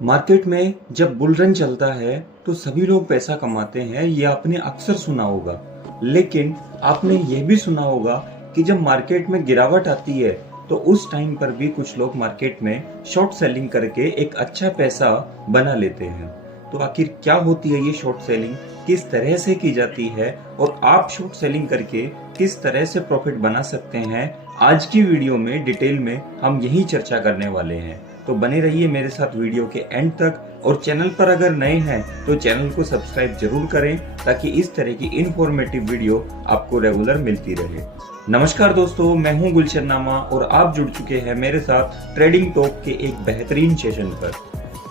Market में जब bull run चलता है तो सभी लोग पैसा कमाते हैं, ये आपने अक्सर सुना होगा। लेकिन आपने यह भी सुना होगा कि जब मार्केट में गिरावट आती है तो उस टाइम पर भी कुछ लोग मार्केट में शॉर्ट सेलिंग करके एक अच्छा पैसा बना लेते हैं। तो आखिर क्या होती है ये शॉर्ट सेलिंग, किस तरह से की जाती है और आप शॉर्ट सेलिंग करके किस तरह से प्रॉफिट बना सकते हैं, आज की वीडियो में डिटेल में हम यही चर्चा करने वाले हैं। तो बने रहिए मेरे साथ वीडियो के एंड तक, और चैनल पर अगर नए हैं तो चैनल को सब्सक्राइब जरूर करें ताकि इस तरह की इन्फॉर्मेटिव वीडियो आपको रेगुलर मिलती रहे। नमस्कार दोस्तों, मैं हूं गुलशन नामा और आप जुड़ चुके हैं मेरे साथ ट्रेडिंग टॉक के एक बेहतरीन सेशन पर।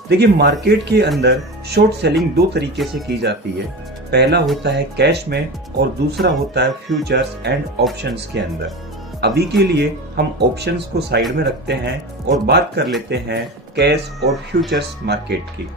देखिए, मार्केट के अंदर शॉर्ट सेलिंग दो तरीके से की जाती है। पहला होता है कैश में और दूसरा होता है फ्यूचर्स एंड ऑप्शंस के अंदर। अभी के लिए हम ऑप्शंस को साइड में रखते हैं और बात कर लेते हैं कैश और फ्यूचर्स मार्केट की।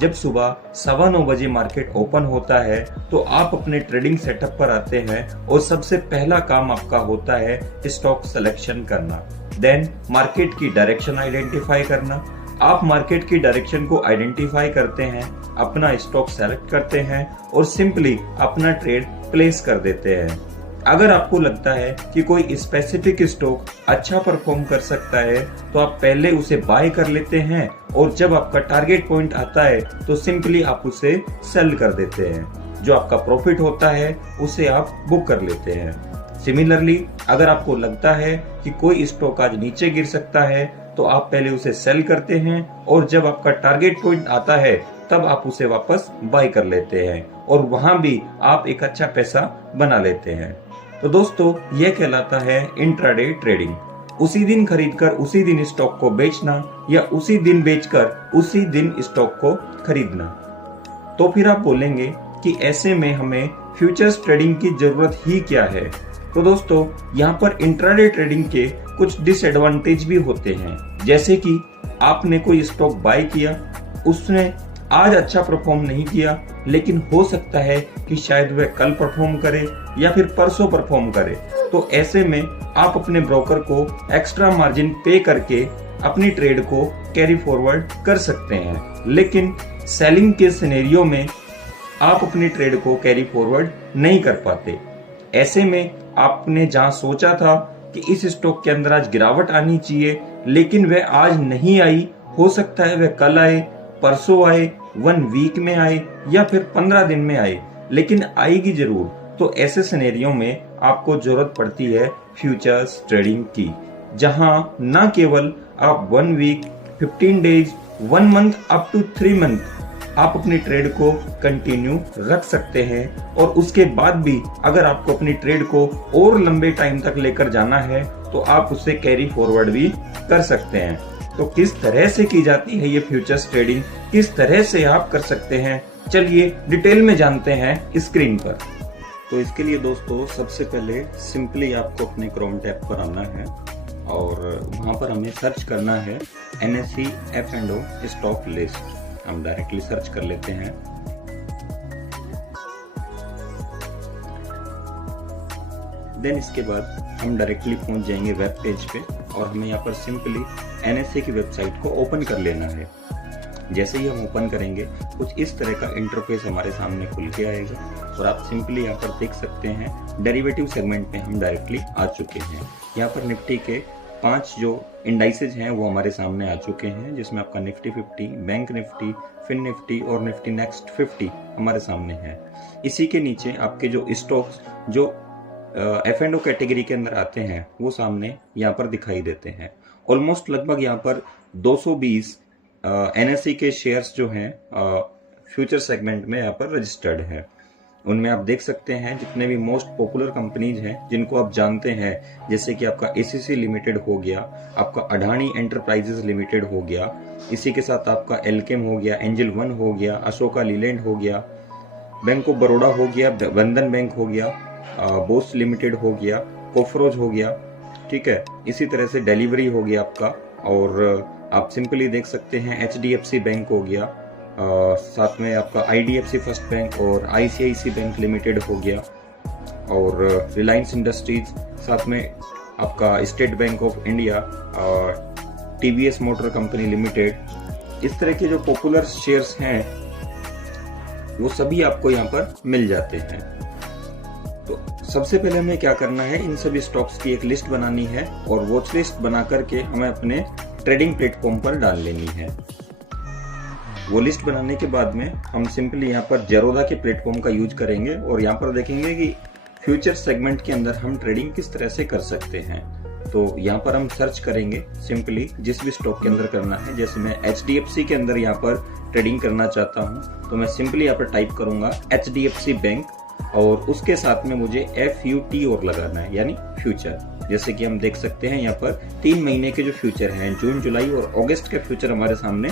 जब सुबह 9:15 बजे मार्केट ओपन होता है तो आप अपने ट्रेडिंग सेटअप पर आते हैं और सबसे पहला काम आपका होता है स्टॉक सिलेक्शन करना, देन मार्केट की डायरेक्शन आइडेंटिफाई करना। आप मार्केट की डायरेक्शन को आइडेंटिफाई करते हैं, अपना स्टॉक सेलेक्ट करते हैं और सिंपली अपना ट्रेड प्लेस कर देते हैं। अगर आपको लगता है कि कोई स्पेसिफिक स्टॉक अच्छा परफॉर्म कर सकता है तो आप पहले उसे बाय कर लेते हैं और जब आपका टारगेट पॉइंट आता है तो सिंपली आप उसे सेल कर देते हैं। जो आपका प्रॉफिट होता है उसे आप बुक कर लेते हैं। सिमिलरली, अगर आपको लगता है कि कोई स्टॉक आज नीचे गिर सकता है तो आप पहले उसे सेल करते हैं और जब आपका टारगेट पॉइंट आता है तब आप उसे वापस बाय कर लेते हैं और वहां भी आप एक अच्छा पैसा बना लेते हैं। तो दोस्तों, यह कहलाता है इंट्राडे ट्रेडिंग। उसी दिन खरीदकर उसी दिन स्टॉक को बेचना या उसी दिन बेचकर उसी दिन स्टॉक को खरीदना। तो फिर आप बोलेंगे कि ऐसे में हमें फ्यूचर्स ट्रेडिंग की जरूरत ही क्या है। तो दोस्तों, यहाँ पर इंट्राडे ट्रेडिंग के कुछ डिसएडवांटेज भी होते हैं। जैसे कि आपने कोई स्टॉक बाय किया, उसने आज अच्छा परफॉर्म नहीं किया, लेकिन हो सकता है कि शायद वह कल परफॉर्म करे या फिर परसों परफॉर्म करे। तो ऐसे में आप अपने ब्रोकर को एक्स्ट्रा मार्जिन पे करके अपनी ट्रेड को कैरी फॉरवर्ड कर सकते हैं। लेकिन सेलिंग के सिनेरियो में आप अपनी ट्रेड को कैरी फॉरवर्ड नहीं कर पाते। ऐसे में आपने जहां सोचा था कि इस स्टॉक के अंदर आज गिरावट आनी चाहिए, लेकिन वह आज नहीं आई, हो सकता है वह कल आए, परसों आए, 1 वीक में आए या फिर 15 दिन में आए, लेकिन आएगी जरूर। तो ऐसे सिनेरियो में आपको जरूरत पड़ती है फ्यूचर्स ट्रेडिंग की, जहां न केवल आप 1 week, 15 days, 1 month up to 3 month आप अपनी ट्रेड को कंटिन्यू रख सकते हैं और उसके बाद भी अगर आपको अपनी ट्रेड को और लंबे टाइम तक लेकर जाना है तो आप उसे कैरी फॉरवर्ड भी कर सकते हैं। तो किस तरह से की जाती है ये फ्यूचर्स ट्रेडिंग, किस तरह से आप कर सकते हैं, चलिए डिटेल में जानते हैं स्क्रीन पर। तो इसके लिए दोस्तों, सबसे पहले सिंपली आपको अपने क्रोम टैब पर आना है और वहां पर हमें सर्च करना है NSE F&O स्टॉक लिस्ट। हम डायरेक्टली सर्च कर लेते हैं। देन इसके बाद हम डायरेक्टली पहुंच जाएंगे वेब पेज पे और हमें यहाँ पर सिंपली NSE की वेबसाइट को ओपन कर लेना है। जैसे ही हम ओपन करेंगे कुछ इस तरह का इंटरफेस हमारे सामने खुल के आएगा और आप सिंपली यहाँ पर देख सकते हैं डेरिवेटिव सेगमेंट में हम डायरेक्टली आ चुके हैं। यहाँ पर निफ्टी के 5 जो इंडाइसेज हैं वो हमारे सामने आ चुके हैं, जिसमें आपका Nifty 50, bank Nifty, fin Nifty और निफ्टी नेक्स्ट 50 हमारे सामने है। इसी के नीचे आपके जो स्टॉक्स जो F&O कैटेगरी के अंदर आते हैं वो सामने यहाँ पर दिखाई देते हैं। ऑलमोस्ट लगभग यहाँ पर 220 NSE के शेयर्स जो हैं फ्यूचर सेगमेंट में यहाँ पर रजिस्टर्ड है। उनमें आप देख सकते हैं जितने भी मोस्ट पॉपुलर कंपनीज हैं जिनको आप जानते हैं, जैसे कि आपका ACC लिमिटेड हो गया, आपका अडानी एंटरप्राइजेस लिमिटेड हो गया, इसी के साथ आपका एल्केम हो गया, एंजल वन हो गया, अशोका लीलैंड हो गया, बैंक ऑफ बड़ौदा हो गया, बंधन बैंक हो गया, बोस लिमिटेड हो गया, कोफरोज हो गया, ठीक है। इसी तरह से डिलीवरी हो गया आपका, और आप सिंपली देख सकते हैं HDFC बैंक हो गया, साथ में आपका IDFC फर्स्ट बैंक और ICICI बैंक लिमिटेड हो गया, और रिलायंस इंडस्ट्रीज, साथ में आपका state bank of India, TVS motor company limited, इस तरह के जो पॉपुलर शेयर्स हैं वो सभी आपको यहाँ पर मिल जाते हैं। तो सबसे पहले हमें क्या करना है, इन सभी स्टॉक्स की एक लिस्ट बनानी है और वॉच लिस्ट बना करके हमें अपने ट्रेडिंग प्लेटफॉर्म पर डाल लेनी है। वो लिस्ट बनाने के बाद में हम सिंपली यहाँ पर जेरोदा के प्लेटफॉर्म का यूज करेंगे और यहाँ पर देखेंगे कि फ्यूचर सेगमेंट के अंदर हम ट्रेडिंग किस तरह से कर सकते हैं। तो यहाँ पर हम सर्च करेंगे सिंपली जिस भी स्टॉक के अंदर करना है। जैसे मैं HDFC के अंदर यहाँ पर ट्रेडिंग करना चाहता हूँ तो मैं सिंपली यहाँ पर टाइप करूंगा HDFC बैंक और उसके साथ में मुझे FUT और लगाना है, यानी फ्यूचर। जैसे कि हम देख सकते हैं यहाँ पर 3 महीने के जो फ्यूचर हैं, जून, जुलाई और अगस्त का फ्यूचर हमारे सामने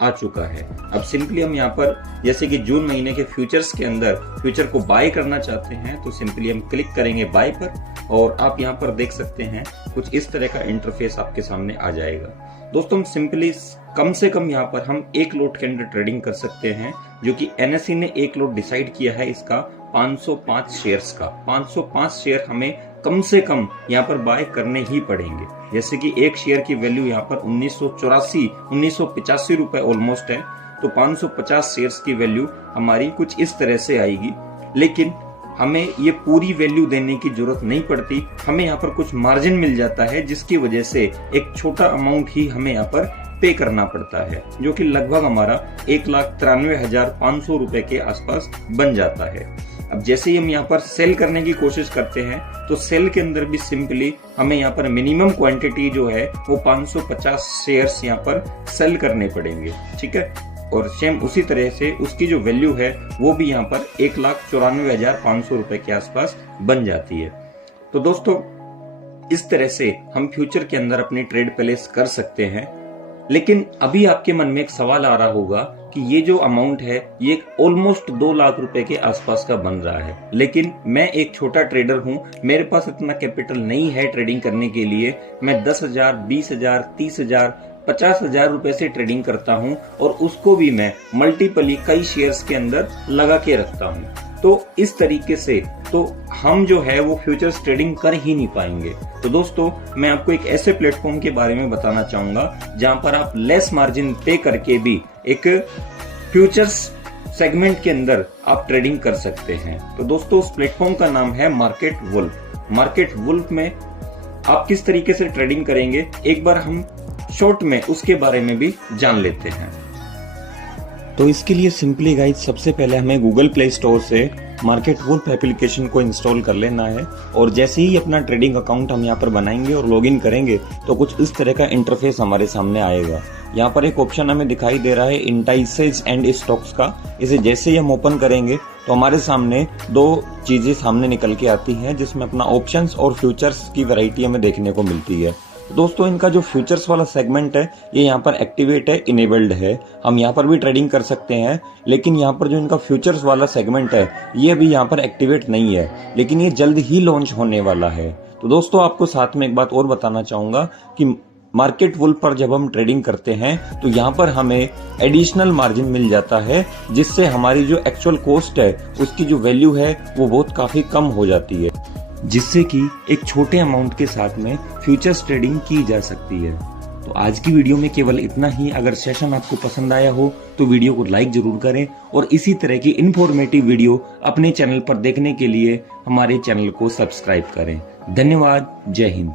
आ चुका है। अब सिंपली हम यहाँ पर जैसे कि जून महीने के फ्यूचर्स के अंदर फ्यूचर को बाय करना चाहते हैं तो सिंपली हम क्लिक करेंगे बाय पर और आप यहाँ पर देख सकते हैं कुछ इस तरह का इंटरफेस आपके सामने आ जाएगा। दोस्तों हम सिंपली कम से कम यहाँ पर हम 1 लॉट के अंदर ट्रेडिंग कर सकते हैं, जो कि NSE ने 1 लॉट डिसाइड किया है इसका 505 शेयर्स का। 505 शेयर हमें कम से कम यहाँ पर बाय करने ही पड़ेंगे। जैसे कि एक शेयर की वैल्यू यहाँ पर 1985 रुपए ऑलमोस्ट है, तो 550 शेयर्स की वैल्यू हमारी कुछ इस तरह से आएगी। लेकिन हमें ये पूरी वैल्यू देने की जरूरत नहीं पड़ती, हमें यहाँ पर कुछ मार्जिन मिल जाता है जिसकी वजह से एक छोटा अमाउंट ही हमें यहाँ पर पे करना पड़ता है, जो कि लगभग हमारा 1,93,500 रुपए के आसपास बन जाता है। अब जैसे ही हम यहाँ पर सेल करने की कोशिश करते हैं तो सेल के अंदर भी सिंपली हमें यहाँ पर मिनिमम क्वांटिटी जो है वो 550 शेयर्स यहाँ पर सेल करने पड़ेंगे, ठीक है। और सेम उसी तरह से उसकी जो वैल्यू है वो भी यहाँ पर 1,94,500 रुपए के आसपास बन जाती है। तो दोस्तों इस तरह से हम फ्यूचर के अंदर अपनी ट्रेड प्लेस कर सकते हैं। लेकिन अभी आपके मन में एक सवाल आ रहा होगा कि ये जो अमाउंट है ये ऑलमोस्ट 2 लाख रुपए के आसपास का बन रहा है, लेकिन मैं एक छोटा ट्रेडर हूं, मेरे पास इतना कैपिटल नहीं है ट्रेडिंग करने के लिए। मैं 10,000, 20,000, 30,000, 50,000 रुपए से ट्रेडिंग करता हूं और उसको भी मैं मल्टीपली कई शेयर्स के अंदर लगा के रखता हूं। तो इस तरीके से तो हम जो है वो फ्यूचर्स ट्रेडिंग कर ही नहीं पाएंगे। तो दोस्तों मैं आपको एक ऐसे प्लेटफॉर्म के बारे में बताना चाहूंगा जहां पर आप लेस मार्जिन पे करके भी एक फ्यूचर्स सेगमेंट के अंदर आप ट्रेडिंग कर सकते हैं। तो दोस्तों उस प्लेटफॉर्म का नाम है मार्केट वुल्फ। मार्केट वुल्फ में आप किस तरीके से ट्रेडिंग करेंगे एक बार हम शॉर्ट में उसके बारे में भी जान लेते हैं। तो इसके लिए सिंपली गाइस सबसे पहले हमें गूगल प्ले स्टोर से मार्केट वुल्फ एप्लीकेशन को इंस्टॉल कर लेना है और जैसे ही अपना ट्रेडिंग अकाउंट हम यहाँ पर बनाएंगे और लॉगिन करेंगे तो कुछ इस तरह का इंटरफेस हमारे सामने आएगा। यहाँ पर एक ऑप्शन हमें दिखाई दे रहा है इंडाइसेस एंड स्टॉक्स का। इसे जैसे ही हम ओपन करेंगे तो हमारे सामने 2 चीजें सामने निकल के आती हैं, जिसमें अपना ऑप्शंस और फ्यूचर्स की वैरायटी हमें देखने को मिलती है। दोस्तों इनका जो फ्यूचर्स वाला सेगमेंट है ये यहाँ पर एक्टिवेट है, इनेबल्ड है, हम यहाँ पर भी ट्रेडिंग कर सकते हैं। लेकिन यहाँ पर जो इनका फ्यूचर्स वाला सेगमेंट है ये भी यहाँ पर एक्टिवेट नहीं है, लेकिन ये जल्द ही लॉन्च होने वाला है। तो दोस्तों आपको साथ में एक बात और बताना चाहूंगा कि मार्केट वुल्फ पर जब हम ट्रेडिंग करते हैं तो यहाँ पर हमें एडिशनल मार्जिन मिल जाता है, जिससे हमारी जो एक्चुअल कॉस्ट है उसकी जो वैल्यू है वो बहुत काफी कम हो जाती है, जिससे कि एक छोटे अमाउंट के साथ में फ्यूचर्स ट्रेडिंग की जा सकती है। तो आज की वीडियो में केवल इतना ही। अगर सेशन आपको पसंद आया हो तो वीडियो को लाइक जरूर करें और इसी तरह की इन्फॉर्मेटिव वीडियो अपने चैनल पर देखने के लिए हमारे चैनल को सब्सक्राइब करें। धन्यवाद। जय हिंद।